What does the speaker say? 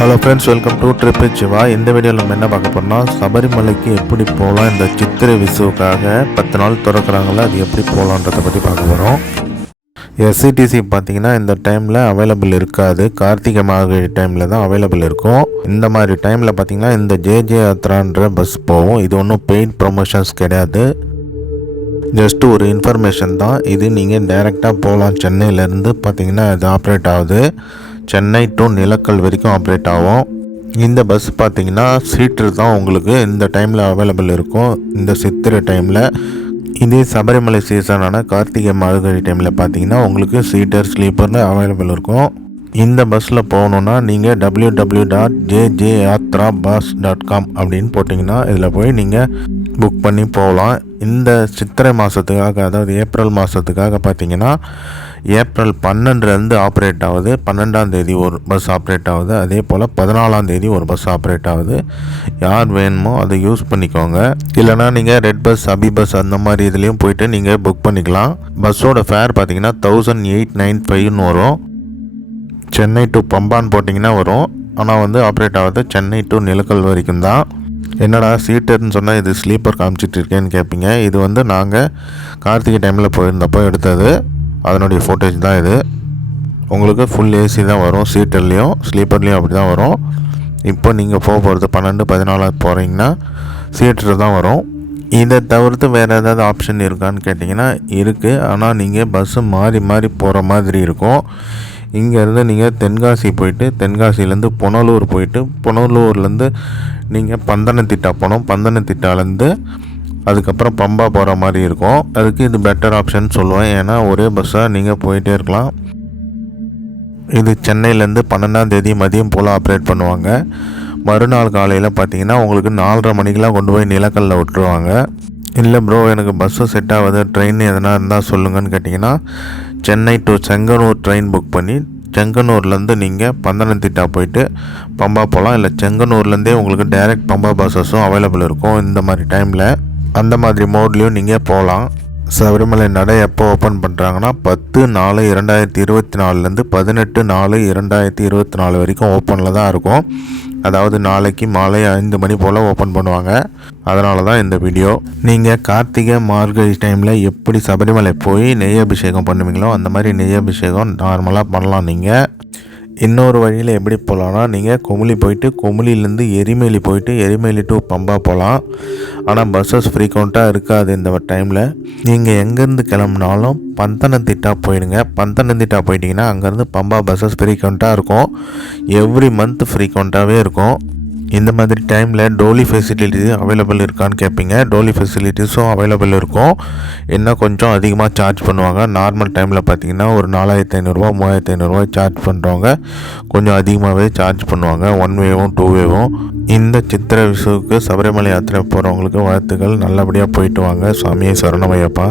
Hello friends, welcome to trip with Siva. இந்த வீடியோவில் நம்ம என்ன பார்க்க போகிறோம்னா, சபரிமலைக்கு எப்படி போகலாம், இந்த சித்திரை விசுவுக்காக 10 நாள் திறக்கிறாங்கள, அது எப்படி போகலான்றதை பற்றி பார்க்க போகிறோம். எஸ்சிடிசி பார்த்தீங்கன்னா இந்த டைமில் அவைலபிள் இருக்காது. கார்த்திகை மார்கழி டைமில் தான் அவைலபிள் இருக்கும். இந்த மாதிரி டைமில் பார்த்தீங்கன்னா இந்த ஜேஜே யாத்ரான்ற பஸ் போகும். இது ஒன்றும் பெய்ட் ப்ரொமோஷன்ஸ் கிடையாது, ஜஸ்ட் ஒரு இன்ஃபர்மேஷன் தான். இது நீங்கள் டைரெக்டாக போகலாம். சென்னையிலேருந்து பார்த்தீங்கன்னா இது ஆப்ரேட் ஆகுது. சென்னை டு நிலக்கல் வரைக்கும் ஆப்ரேட் ஆகும். இந்த பஸ் பார்த்தீங்கன்னா சீட்டர் தான் உங்களுக்கு இந்த டைமில் அவைலபிள் இருக்கும். இந்த சித்திரை டைமில் இதே சபரிமலை சீசனான கார்த்திகை மார்கழி டைமில் பார்த்தீங்கன்னா உங்களுக்கு சீட்டர் ஸ்லீப்பர்னு அவைலபிள் இருக்கும். இந்த பஸ்ஸில் போகணுன்னா நீங்கள் www.jjyatrabus.com அப்படின்னு போட்டிங்கன்னா இதில் போய் நீங்கள் புக் பண்ணி போகலாம். இந்த சித்திரை மாதத்துக்காக, அதாவது ஏப்ரல் மாதத்துக்காக பார்த்தீங்கன்னா ஏப்ரல் 12 ஆப்ரேட் ஆகுது. 12ஆம் தேதி ஒரு பஸ் ஆப்ரேட் ஆகுது. அதே போல் 14ஆம் தேதி ஒரு பஸ் ஆப்ரேட் ஆகுது. யார் வேணுமோ அதை யூஸ் பண்ணிக்கோங்க. இல்லைனா நீங்கள் ரெட் பஸ், அபி பஸ் அந்த மாதிரி இதுலேயும் போயிட்டு நீங்கள் புக் பண்ணிக்கலாம். பஸ்ஸோட ஃபேர் பார்த்தீங்கன்னா 1895 வரும். சென்னை டு பம்பான்னு போட்டிங்கன்னா வரும். ஆனால் ஆப்ரேட் ஆகுது சென்னை டு நிலக்கல் வரைக்கும் தான். என்னடா சீட்டர்னு சொன்னால் இது ஸ்லீப்பர் காமிச்சிட்டு இருக்கேன்னு கேட்பீங்க. இது நாங்கள் கார்த்திகை டைமில் போயிருந்தப்போ எடுத்தது, அதனுடைய ஃபோட்டேஜ் தான் இது. உங்களுக்கு ஃபுல் ஏசி தான் வரும். சீட்டர்லேயும் ஸ்லீப்பர்லேயும் அப்படி தான் வரும். இப்போ நீங்கள் போகிறது 12, 14 போகிறீங்கன்னா சீட்டர் தான் வரும். இதை தவிர்த்து வேறு ஏதாவது ஆப்ஷன் இருக்கான்னு கேட்டிங்கன்னா இருக்குது. ஆனால் நீங்கள் பஸ்ஸு மாறி மாறி போகிற மாதிரி இருக்கும். இங்கேருந்து நீங்கள் தென்காசி போயிட்டு, தென்காசிலேருந்து புனலூர் போயிட்டு, புனலூர்லேருந்து நீங்கள் பந்தனத்திட்டா போகணும். பந்தனத்திட்டாலேருந்து அதுக்கப்புறம் பம்பா போகிற மாதிரி இருக்கும். அதுக்கு இது பெட்டர் ஆப்ஷன் சொல்லுவேன். ஏன்னா ஒரே பஸ்ஸாக நீங்கள் போயிட்டே இருக்கலாம். இது சென்னையிலேருந்து 12ஆம் தேதி மதியம் போல் ஆப்ரேட் பண்ணுவாங்க. மறுநாள் காலையில் பார்த்தீங்கன்னா உங்களுக்கு 4:30 மணிக்கெலாம் கொண்டு போய் நிலக்கல்ல விட்டுருவாங்க. இல்லை ப்ரோ, எனக்கு பஸ்ஸு செட் ஆகுது, ட்ரெயின் எதனா இருந்தால் சொல்லுங்கன்னு கேட்டிங்கன்னா Chennai to Chengannur train book பண்ணி செங்கனூர்லேருந்து நீங்கள் பந்தனத்திட்டா போயிட்டு பம்பா போகலாம். இல்லை செங்கனூர்லேருந்தே உங்களுக்கு டைரக்ட் பம்பா பஸ்ஸஸும் அவைலபிள் இருக்கும். இந்த மாதிரி டைமில் அந்த மாதிரி மோட்லேயும் நீங்கள் போகலாம். சபரிமலை நடை எப்போ ஓப்பன் பண்ணுறாங்கன்னா 10/4/2024 18/4/2024 வரைக்கும் ஓப்பனில் தான் இருக்கும். அதாவது நாளைக்கு மாலை 5 மணி போல் ஓப்பன் பண்ணுவாங்க. அதனால தான் இந்த வீடியோ. நீங்கள் கார்த்திகை மார்கழி டைமில் எப்படி சபரிமலை போய் நெய் அபிஷேகம் பண்ணுவீங்களோ அந்த மாதிரி நெய் அபிஷேகம் நார்மலாக பண்ணலாம். நீங்கள் இன்னொரு வழியில் எப்படி போகலான்னா, நீங்கள் குமுளி போயிட்டு குமுளிலேருந்து எரிமேலி போயிட்டு எரிமேலி டு பம்பா போகலாம். ஆனால் பஸ்ஸஸ் ஃப்ரீக்வெண்ட்டாக இருக்காது இந்த டைமில். நீங்கள் எங்கேருந்து கிளம்புனாலும் பந்தனத்திட்டா போயிடுங்க. பந்தனத்திட்டா போயிட்டிங்கன்னா அங்கேருந்து பம்பா பஸ்ஸஸ் ஃப்ரீக்வெண்ட்டாக இருக்கும். எவ்ரி மந்த் ஃப்ரீக்வெண்ட்டாகவே இருக்கும். இந்த மாதிரி டைமில் டோலி ஃபெசிலிட்டிஸ் அவைலபிள் இருக்கான்னு கேட்பீங்க. டோலி ஃபெசிலிட்டிஸும் அவைலபிள் இருக்கும். என்ன கொஞ்சம் அதிகமாக சார்ஜ் பண்ணுவாங்க. நார்மல் டைமில் பார்த்தீங்கன்னா ஒரு 4500 3500 சார்ஜ் பண்ணுறவங்க கொஞ்சம் அதிகமாகவே சார்ஜ் பண்ணுவாங்க. 1 வேவும் 2 வேவும். இந்த சித்திரை விசுவுக்கு சபரிமலை யாத்திரை போகிறவங்களுக்கு வாழ்த்துக்கள். நல்லபடியாக போயிட்டு வாங்க. சுவாமியை சரணமையப்பா.